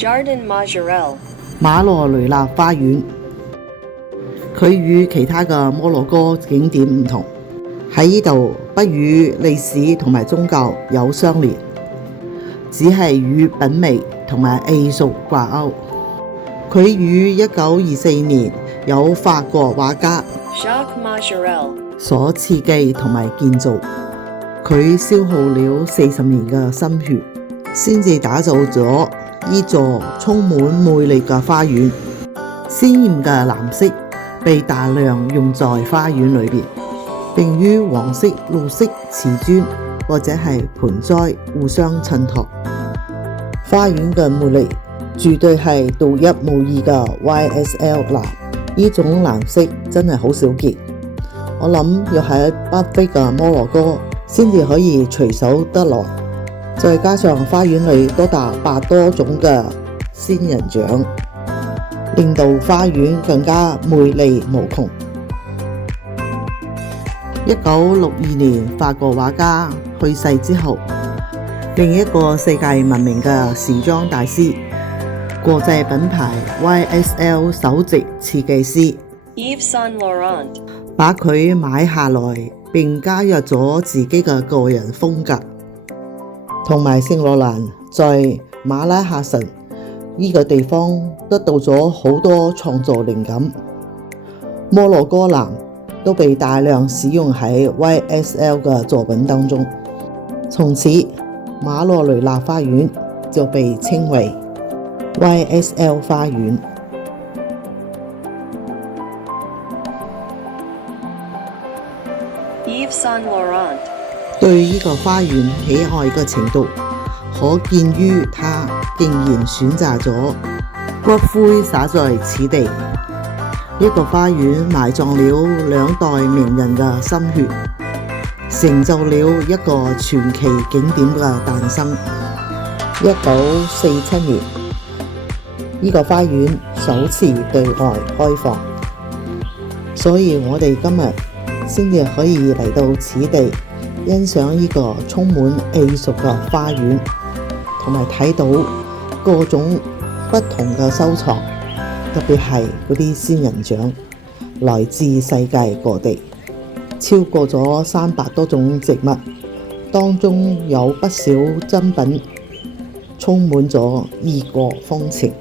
Jardin Majorelle 馬羅雷納花園。佢與其他嘅摩洛哥景點唔同，喺呢度不與歷史同埋宗教有相連，只係與品味同埋藝術掛鈎。佢於1924年由法國畫家 Jacques Majorelle 所設計同埋建造，佢消耗了40年嘅心血，先至打造咗呢座充滿魅力嘅花園。鮮豔嘅藍色被大量用在花園裏邊，並與黃色、綠色瓷磚或者係盆栽互相襯托。花園嘅魅力絕對係獨一無二嘅 YSL 藍，呢種藍色真係好少見。我諗要喺北非嘅摩洛哥先至可以隨手得來，再加上花園裏多達8多種嘅仙人掌，令到花園更加魅力無窮。1962年法國畫家去世之後，另一個世界聞名嘅時裝大師，國際品牌 YSL 首席設計師 Yves Saint Laurent 把佢買下來，並加入咗自己嘅個人風格。同埋聖羅蘭在馬拉喀什呢個地方得到咗好多創作靈感，摩洛哥藍都被大量使用喺 YSL 嘅作品當中。從此馬洛雷納花園就被稱為 YSL 花園。Yves Saint Laurent 對呢個花園喜愛嘅程度，可見於他竟然選擇咗骨灰灑在此地。一個花園埋葬了2代名人嘅心血，成就了一個傳奇景點嘅誕生。1947年，呢個花園首次對外開放，所以我哋今日先至可以嚟到此地欣賞呢個充滿藝術嘅花園，同埋睇到各種不同嘅收藏，特別係嗰啲仙人掌，來自世界各地，超過咗300多種植物，當中有不少珍品，充滿咗異國風情。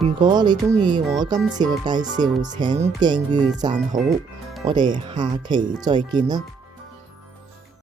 如果你鍾意我今次嘅介紹，請訂閱讚好，我哋下期再見啦。